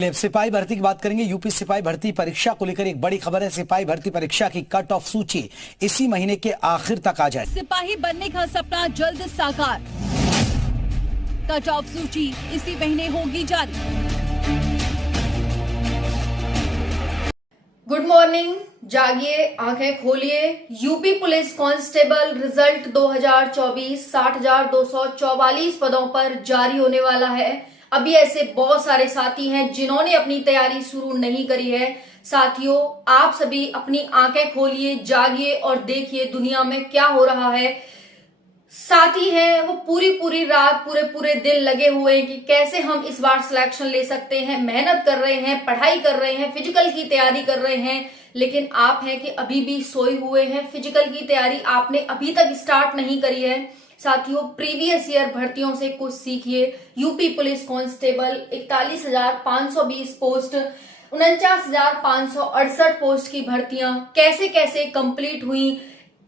सिपाही भर्ती की बात करेंगे। यूपी सिपाही भर्ती परीक्षा को लेकर एक बड़ी खबर है। सिपाही भर्ती परीक्षा की कट ऑफ सूची इसी महीने के आखिर तक आ जाए। सिपाही बनने का सपना जल्द साकार। कट ऑफ सूची इसी महीने होगी जारी। गुड मॉर्निंग, जागिए, आंखें खोलिए। यूपी पुलिस कांस्टेबल रिजल्ट 2024 60,244 पदों पर जारी होने वाला है। अभी ऐसे बहुत सारे साथी हैं जिन्होंने अपनी तैयारी शुरू नहीं करी है। साथियों, आप सभी अपनी आंखें खोलिए, जागिए और देखिए दुनिया में क्या हो रहा है। साथी हैं वो पूरी रात पूरे दिन लगे हुए हैं कि कैसे हम इस बार सिलेक्शन ले सकते हैं। मेहनत कर रहे हैं, पढ़ाई कर रहे हैं, फिजिकल की तैयारी कर रहे हैं। लेकिन आप हैं कि अभी भी सोए हुए हैं। फिजिकल की तैयारी आपने अभी तक स्टार्ट नहीं करी है। साथियों, प्रीवियस ईयर भर्तियों से कुछ सीखिए। UP police constable 41,520 post, 49,568 post की भर्तियां कैसे कैसे कंप्लीट हुई।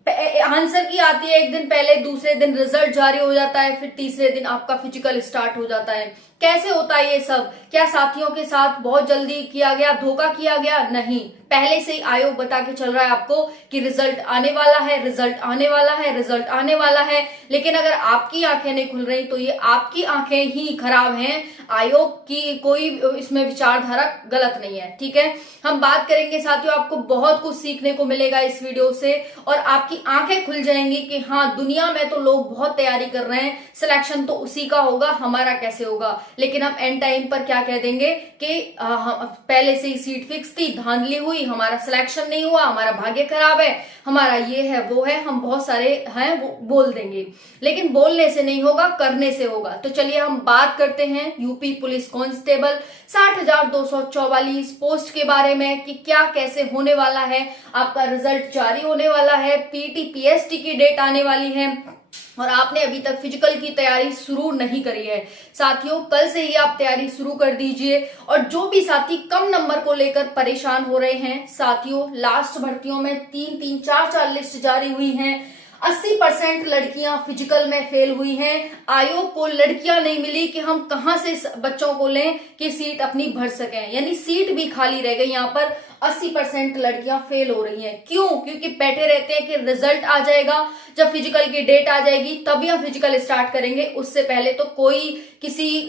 आंसर की आती है एक दिन पहले, दूसरे दिन रिजल्ट जारी हो जाता है, फिर तीसरे दिन आपका फिजिकल स्टार्ट हो जाता है। कैसे होता है ये सब? क्या साथियों के साथ बहुत जल्दी किया गया, धोखा किया गया? नहीं, पहले से ही आयोग बता के चल रहा है आपको कि रिजल्ट आने वाला है, रिजल्ट आने वाला है, रिजल्ट आने वाला है। लेकिन अगर आपकी आंखें नहीं खुल रही तो ये आपकी आंखें ही खराब हैं। आयोग की कोई इसमें विचारधारा गलत नहीं है। ठीक है, हम बात करेंगे साथियों, आपको बहुत कुछ सीखने को मिलेगा इस वीडियो से और आपकी आंखें खुल जाएंगी कि हाँ, दुनिया में तो लोग बहुत तैयारी कर रहे हैं, सिलेक्शन तो उसी का होगा, हमारा कैसे होगा। लेकिन हम एंड टाइम पर क्या कह देंगे कि पहले से ही सीट फिक्स थी, धांधली हुई, हमारा सिलेक्शन नहीं हुआ, हमारा भाग्य खराब है, हमारा ये है वो है, हम बहुत सारे हैं वो बोल देंगे। लेकिन बोलने से नहीं होगा, करने से होगा। तो चलिए हम बात करते हैं यूपी पुलिस कांस्टेबल 60,244 पोस्ट के बारे में कि क्या कैसे होने वाला है। आपका रिजल्ट जारी होने वाला है, पीटी पीएसटी की डेट आने वाली है और आपने अभी तक फिजिकल की तैयारी शुरू नहीं करी है। साथियों, कल से ही आप तैयारी शुरू कर दीजिए। और जो भी साथी कम नंबर को लेकर परेशान हो रहे हैं, साथियों, लास्ट भर्तियों में 3-3 4-4 लिस्ट जारी हुई हैं। 80% लड़कियां फिजिकल में फेल हुई हैं। आयोग को लड़कियां नहीं मिली कि हम कहां से बच्चों को लें कि सीट अपनी भर सकें, यानी सीट भी खाली रह गई। यहाँ पर 80% लड़कियां फेल हो रही हैं। क्यों? क्योंकि बैठे रहते हैं कि रिजल्ट आ जाएगा, जब फिजिकल की डेट आ जाएगी तभी हम फिजिकल स्टार्ट करेंगे, उससे पहले तो कोई किसी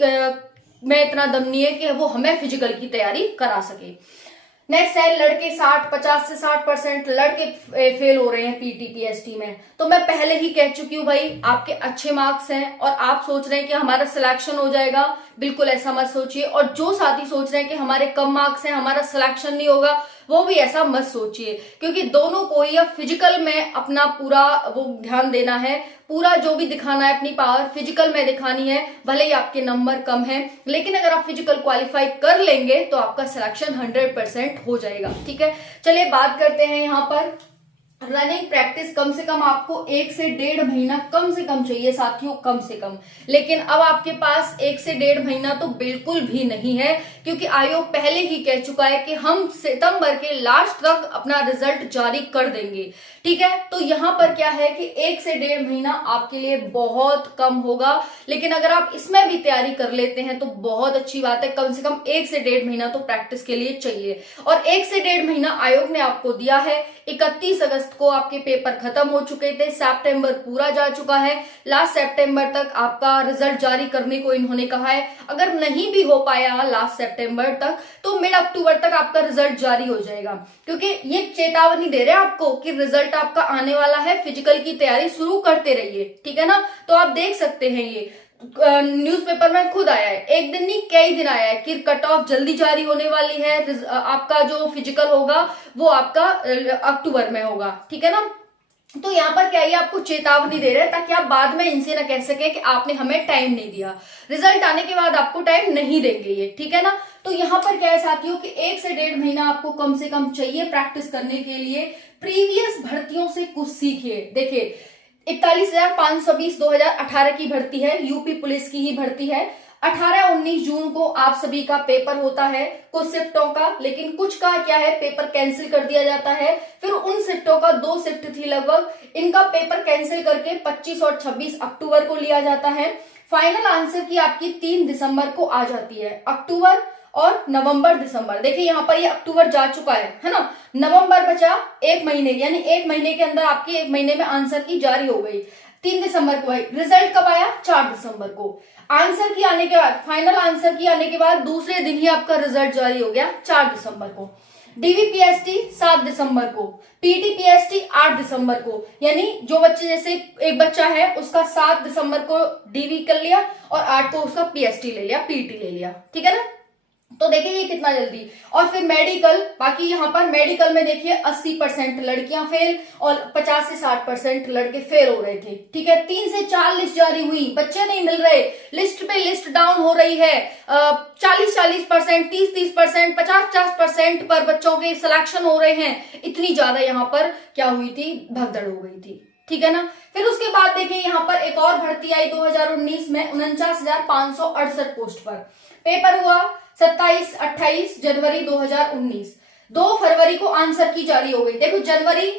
में इतना दम नहीं है कि वो हमें फिजिकल की तैयारी करा सके। नेक्स्ट है लड़के 50 से 60% लड़के फेल हो रहे हैं पीटीपीएसटी में। तो मैं पहले ही कह चुकी हूँ भाई, आपके अच्छे मार्क्स हैं और आप सोच रहे हैं कि हमारा सिलेक्शन हो जाएगा, बिल्कुल ऐसा मत सोचिए। और जो साथी सोच रहे हैं कि हमारे कम मार्क्स हैं, हमारा सिलेक्शन नहीं होगा, वो भी ऐसा मत सोचिए। क्योंकि दोनों को ही अब फिजिकल में अपना पूरा वो ध्यान देना है, पूरा जो भी दिखाना है अपनी पावर फिजिकल में दिखानी है। भले ही आपके नंबर कम है, लेकिन अगर आप फिजिकल क्वालिफाई कर लेंगे तो आपका सिलेक्शन 100% हो जाएगा। ठीक है, चलिए बात करते हैं। यहाँ पर रनिंग प्रैक्टिस कम से कम आपको 1 से 1.5 महीना कम से कम चाहिए साथियों, कम से कम। लेकिन अब आपके पास 1 से 1.5 महीना तो बिल्कुल भी नहीं है, क्योंकि आयोग पहले ही कह चुका है कि हम सितंबर के लास्ट तक अपना रिजल्ट जारी कर देंगे। ठीक है, तो यहाँ पर क्या है कि 1 से 1.5 महीना आपके लिए बहुत कम होगा। लेकिन अगर आप इसमें भी तैयारी कर लेते हैं तो बहुत अच्छी बात है। कम से कम 1 से 1.5 महीना तो प्रैक्टिस के लिए चाहिए। और 1 से 1.5 महीना आयोग ने आपको दिया है। 31 अगस्त को आपके पेपर खत्म हो चुके थे, सितंबर पूरा जा चुका है, लास्ट सितंबर तक आपका रिजल्ट जारी करने को इन्होंने कहा है। अगर नहीं भी हो पाया लास्ट सितंबर तक तो मिड अक्टूबर तक आपका रिजल्ट जारी हो जाएगा। क्योंकि ये चेतावनी दे रहे हैं आपको कि रिजल्ट आपका आने वाला है, फिजिकल की तैयारी शुरू करते रहिए। ठीक है ना, तो आप देख सकते हैं ये न्यूज़पेपर में खुद आया है, एक दिन नहीं कई दिन आया है कि कट ऑफ जल्दी जारी होने वाली है। आपका जो फिजिकल होगा वो आपका अक्टूबर में होगा। ठीक है ना, तो यहाँ पर क्या है, आपको चेतावनी दे रहे हैं ताकि आप बाद में इनसे ना कह सके कि आपने हमें टाइम नहीं दिया। रिजल्ट आने के बाद आपको टाइम नहीं देंगे ये। ठीक है ना, तो यहाँ पर क्या है साथियों कि 1 से 1.5 महीना आपको कम से कम चाहिए प्रैक्टिस करने के लिए। प्रीवियस भर्तियों से कुछ सीखिए। देखिए, 41,520 2018 की भर्ती है, यूपी पुलिस की ही भर्ती है। 18-19 जून को आप सभी का पेपर होता है, कुछ शिफ्टों का, लेकिन कुछ का क्या है पेपर कैंसिल कर दिया जाता है। फिर उन शिफ्टों का 2 शिफ्ट थी लगभग, इनका पेपर कैंसिल करके 25 और 26 अक्टूबर को लिया जाता है। फाइनल आंसर की आपकी 3 दिसंबर को आ जाती है। अक्टूबर और नवंबर दिसंबर। देखिए यहाँ पर ये अक्टूबर जा चुका है ना, नवंबर बचा 1 महीने, यानी 1 महीने के अंदर आपकी 1 महीने में आंसर की जारी हो गई। 3 दिसंबर को आई, रिजल्ट कब आया? 4 दिसंबर को। आंसर की आने के बाद, फाइनल आंसर की आने के बाद दूसरे दिन ही आपका रिजल्ट जारी हो गया 4 दिसंबर को। डीवीपीएसटी 7 दिसंबर को, पीटीपीएसटी 8 दिसंबर को, यानी जो बच्चे, जैसे एक बच्चा है उसका 7 दिसंबर को डीवी कर लिया और 8 को उसका पीएसटी ले लिया, पीटी ले लिया, ठीक है ना। तो देखिए ये कितना जल्दी। और फिर मेडिकल, बाकी यहाँ पर मेडिकल में देखिए 80% लड़कियां फेल और 50 से 60% लड़के फेल हो रहे थे, ठीक है। 3 से 4 लिस्ट जारी हुई, बच्चे नहीं मिल रहे, लिस्ट पे लिस्ट डाउन हो रही है। 40-40%, 30-30%, 50-50% पर बच्चों के सिलेक्शन हो रहे हैं। इतनी ज्यादा यहाँ पर क्या हुई थी, भगदड़ हो गई थी, ठीक है ना। फिर उसके बाद देखिए यहाँ पर एक और भर्ती आई 2019 में 49,568 पोस्ट पर। पेपर हुआ 27-28 जनवरी 2019। 2 फरवरी को आंसर की जारी हो गई। देखो जनवरी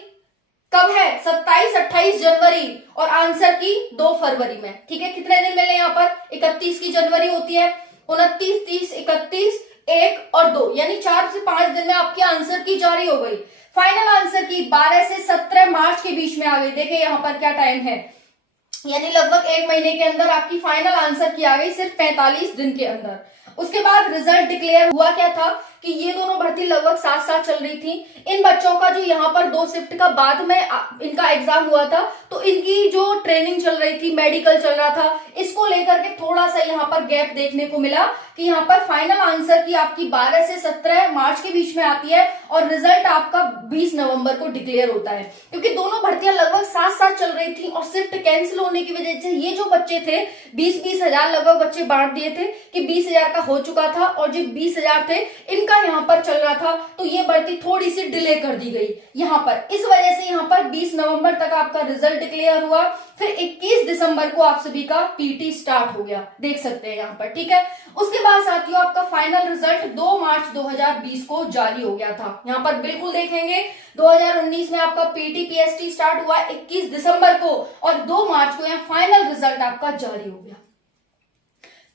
कब है, 27-28 जनवरी, और आंसर की 2 फरवरी में, ठीक है। कितने दिन मिले यहाँ पर? 31 की जनवरी होती है, 29, 30, 31, 1 और 2, यानी 4 से 5 दिन में आपकी आंसर की जारी हो गई। फाइनल आंसर की 12 से 17 मार्च के बीच में आ गई। देखिए यहाँ पर क्या टाइम है, यानी लगभग 1 महीने के अंदर आपकी फाइनल आंसर की आ गई, सिर्फ 45 दिन के अंदर। उसके बाद रिजल्ट डिक्लेयर हुआ। क्या था कि ये दोनों भर्ती लगभग साथ साथ चल रही थी। इन बच्चों का जो यहाँ पर 2 शिफ्ट का बाद में इनका एग्जाम हुआ था, तो इनकी जो ट्रेनिंग चल रही थी, मेडिकल चल रहा था, इसको लेकर के थोड़ा सा यहाँ पर गैप देखने को मिला कि यहाँ पर फाइनल आंसर की आपकी 12 से 17 मार्च के बीच में आती है और रिजल्ट आपका 20 नवंबर को डिक्लेयर होता है। क्योंकि दोनों भर्तियां लगभग साथ साथ चल रही थी और शिफ्ट कैंसिल होने की वजह से ये जो बच्चे थे 20-20 हजार लगभग बच्चे बांट दिए थे कि 20 हजार का हो चुका था, और जो 20 हजार थे इनका यहाँ पर चल रहा था, तो ये भर्ती थोड़ी सी डिले कर दी गई यहाँ पर। इस वजह से यहाँ पर 20 नवंबर तक आपका रिजल्ट डिक्लेयर हुआ। फिर 21 दिसंबर को आप सभी का पीटी स्टार्ट हो गया, देख सकते हैं यहाँ पर, ठीक है। उसके बाद साथियों आपका फाइनल रिजल्ट 2 मार्च 2020 को जारी हो गया था। यहाँ पर बिल्कुल देखेंगे 2019 में आपका पीटी पीएसटी स्टार्ट हुआ 21 दिसंबर को और 2 मार्च को यहाँ फाइनल रिजल्ट आपका जारी हो गया,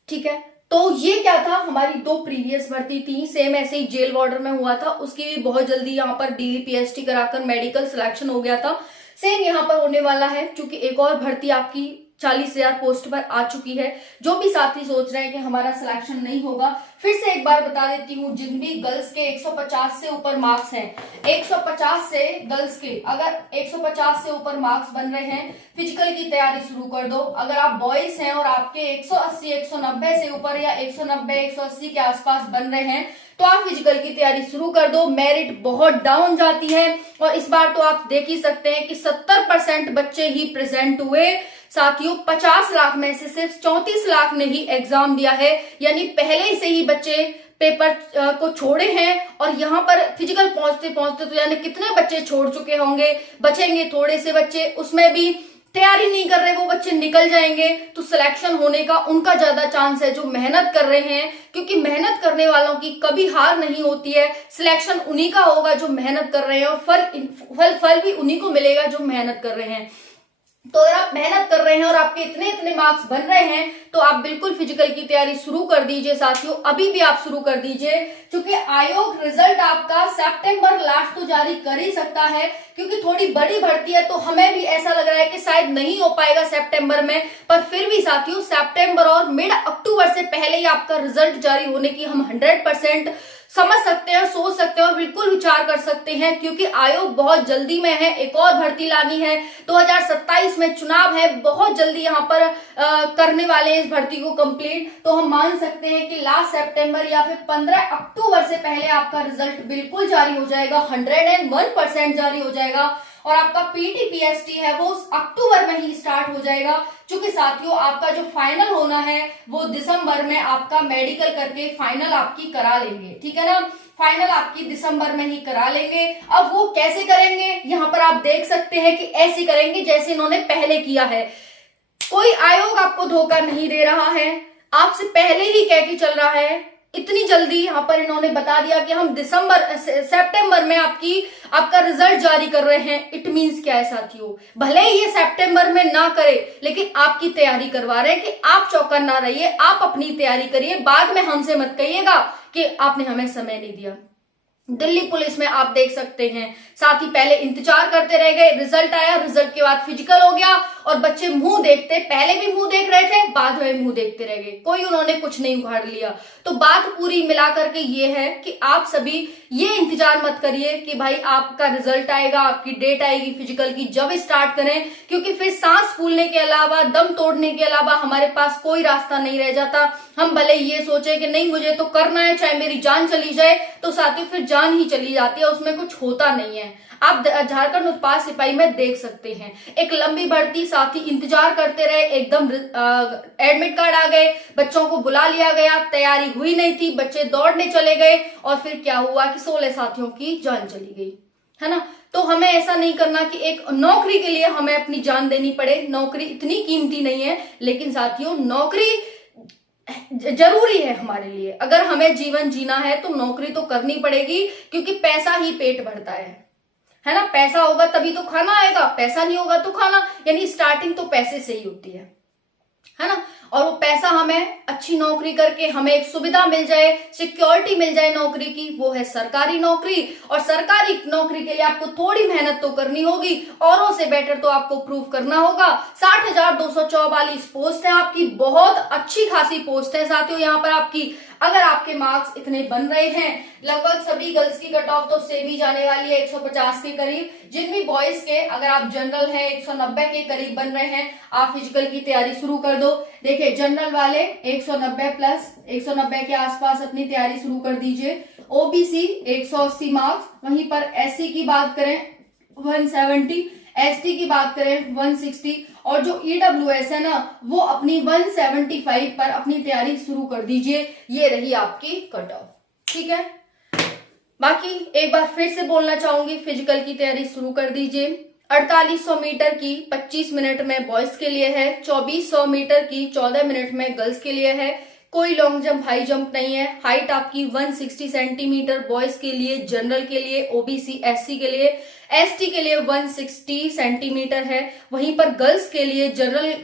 ठीक है। तो ये क्या था, हमारी 2 प्रीवियस भर्ती थी, सेम ऐसे ही जेल वार्डर में हुआ था, उसकी भी बहुत जल्दी यहाँ पर डीवीपीएसटी कराकर मेडिकल सिलेक्शन हो गया था। सेम यहाँ पर होने वाला है, क्योंकि एक और भर्ती आपकी 40,000 पोस्ट पर आ चुकी है। जो भी साथी सोच रहे हैं कि हमारा सिलेक्शन नहीं होगा, फिर से एक बार बता देती हूँ, जिन भी गर्ल्स के 150 से ऊपर मार्क्स हैं, 150 से गर्ल्स के अगर 150 से ऊपर मार्क्स बन रहे हैं, फिजिकल की तैयारी शुरू कर दो। अगर आप बॉयज हैं और आपके 180, 190 से ऊपर या 190, 180 के आसपास बन रहे हैं, तो आप फिजिकल की तैयारी शुरू कर दो। मेरिट बहुत डाउन जाती है और इस बार तो आप देख ही सकते हैं कि 70% बच्चे ही प्रेजेंट हुए। साथियों 50 लाख में से सिर्फ 34 लाख ने ही एग्जाम दिया है, यानी पहले से ही बच्चे पेपर को छोड़े हैं। और यहाँ पर फिजिकल पहुंचते पहुंचते तो यानी कितने बच्चे छोड़ चुके होंगे, बचेंगे थोड़े से बच्चे, उसमें भी तैयारी नहीं कर रहे वो बच्चे निकल जाएंगे, तो सिलेक्शन होने का उनका ज्यादा चांस है जो मेहनत कर रहे हैं, क्योंकि मेहनत करने वालों की कभी हार नहीं होती है। सिलेक्शन उन्हीं का होगा जो मेहनत कर रहे हैं और फल भी उन्हीं को मिलेगा जो मेहनत कर रहे हैं। तो अगर आप मेहनत कर रहे हैं और आपके इतने मार्क्स बन रहे हैं, तो आप बिल्कुल फिजिकल की तैयारी शुरू कर दीजिए साथियों, अभी भी आप शुरू कर दीजिए, क्योंकि आयोग रिजल्ट आपका सितंबर लास्ट तो जारी कर ही सकता है, क्योंकि थोड़ी बड़ी भर्ती है, तो हमें भी ऐसा लग रहा है कि शायद नहीं हो पाएगा सितंबर में, पर फिर भी साथियों सितंबर और मिड अक्टूबर से पहले ही आपका रिजल्ट जारी होने की हम 100% समझ सकते हैं, सोच सकते हैं और बिल्कुल विचार कर सकते हैं, क्योंकि आयोग बहुत जल्दी में है, एक और भर्ती लानी है, 2027 में चुनाव है, बहुत जल्दी यहाँ पर करने वाले हैं इस भर्ती को कंप्लीट। तो हम मान सकते हैं कि लास्ट सितंबर या फिर 15 अक्टूबर से पहले आपका रिजल्ट बिल्कुल जारी हो जाएगा, 101% जारी हो जाएगा। और आपका पीटी पीएसटी है वो अक्टूबर में ही स्टार्ट हो जाएगा, क्योंकि साथियों आपका जो फाइनल होना है वो दिसंबर में आपका मेडिकल करके फाइनल आपकी करा लेंगे, ठीक है ना। फाइनल आपकी दिसंबर में ही करा लेंगे। अब वो कैसे करेंगे, यहाँ पर आप देख सकते हैं कि ऐसे करेंगे जैसे इन्होंने पहले किया है। कोई आयोग आपको धोखा नहीं दे रहा है, आपसे पहले ही कह के चल रहा है। इतनी जल्दी यहाँ पर इन्होंने बता दिया कि हम सितंबर में आपका रिजल्ट जारी कर रहे हैं। इट मींस क्या है साथियों, भले ही ये सितंबर में ना करे, लेकिन आपकी तैयारी करवा रहे हैं कि आप चौकन्ना रहिए, आप अपनी तैयारी करिए। बाद में हमसे मत कहिएगा कि आपने हमें समय नहीं दिया। दिल्ली पुलिस में आप देख सकते हैं, साथ ही पहले इंतजार करते रह गए, रिजल्ट आया, रिजल्ट के बाद फिजिकल हो गया और बच्चे मुंह देखते, पहले भी मुंह देख रहे थे, बाद में मुंह देखते रह गए, कोई उन्होंने कुछ नहीं उखाड़ लिया। तो बात पूरी मिला करके ये है कि आप सभी ये इंतजार मत करिए कि भाई आपका रिजल्ट आएगा, आपकी डेट आएगी फिजिकल की, जब स्टार्ट करें, क्योंकि फिर सांस फूलने के अलावा, दम तोड़ने के अलावा हमारे पास कोई रास्ता नहीं रह जाता। हम भले ये सोचे कि नहीं मुझे तो करना है, चाहे मेरी जान चली जाए, तो साथियों फिर जान ही चली जाती है, उसमें कुछ होता नहीं है। आप झारखंड उत्पाद सिपाही में देख सकते हैं, एक लंबी भर्ती, साथी इंतजार करते रहे, एकदम एडमिट कार्ड आ गए, बच्चों को बुला लिया गया, तैयारी हुई नहीं थी, बच्चे दौड़ने चले गए और फिर क्या हुआ कि 16 साथियों की जान चली गई, है ना। तो हमें ऐसा नहीं करना कि एक नौकरी के लिए हमें अपनी जान देनी पड़े। नौकरी इतनी कीमती नहीं है, लेकिन साथियों नौकरी जरूरी है हमारे लिए। अगर हमें जीवन जीना है तो नौकरी तो करनी पड़ेगी, क्योंकि पैसा ही पेट भरता है ना। पैसा होगा तभी तो खाना आएगा, पैसा नहीं होगा तो खाना, यानी स्टार्टिंग तो पैसे से ही होती है ना। और वो पैसा हमें अच्छी नौकरी करके हमें एक सुविधा मिल जाए, सिक्योरिटी मिल जाए नौकरी की, वो है सरकारी नौकरी। और सरकारी नौकरी के लिए आपको थोड़ी मेहनत तो करनी होगी, औरों से बेटर तो आपको प्रूव करना होगा। 60,244 पोस्ट है आपकी, बहुत अच्छी खासी पोस्ट है साथियों यहाँ पर आपकी। अगर आपके मार्क्स इतने बन रहे हैं, लगभग सभी गर्ल्स की कट ऑफ तो सेम ही जाने वाली है, 150 के करीब। जिन भी बॉयज के अगर आप जनरल है 190 के करीब बन रहे हैं, आप फिजिकल की तैयारी शुरू कर दो। देखिए जनरल वाले 190 प्लस 190 के आसपास अपनी तैयारी शुरू कर दीजिए। ओबीसी 180 मार्क्स, वहीं पर एससी की बात करें 170, एसटी की बात करें 160 और जो ईडब्ल्यूएस है ना वो अपनी 175 पर अपनी तैयारी शुरू कर दीजिए। ये रही आपकी कट ऑफ, ठीक है। बाकी एक बार फिर से बोलना चाहूंगी, फिजिकल की तैयारी शुरू कर दीजिए। 4800 मीटर की 25 मिनट में बॉयज के लिए है, 2400 मीटर की 14 मिनट में गर्ल्स के लिए है। कोई लॉन्ग जंप हाई जंप नहीं है। हाइट आपकी 160 सेंटीमीटर बॉयज के लिए, जनरल के लिए, ओबीसी एससी के लिए, एसटी के लिए 160 सेंटीमीटर है। वहीं पर गर्ल्स के लिए जनरल,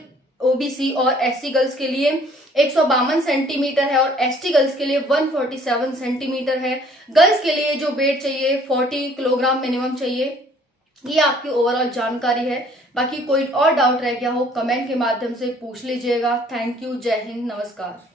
ओबीसी और एससी गर्ल्स के लिए 152 सेंटीमीटर है और एसटी गर्ल्स के लिए 147 सेंटीमीटर है। गर्ल्स के लिए जो वेट चाहिए 40 किलोग्राम मिनिमम चाहिए। ये आपकी ओवरऑल जानकारी है। बाकी कोई और डाउट रह गया हो कमेंट के माध्यम से पूछ लीजिएगा। थैंक यू, जय हिंद, नमस्कार।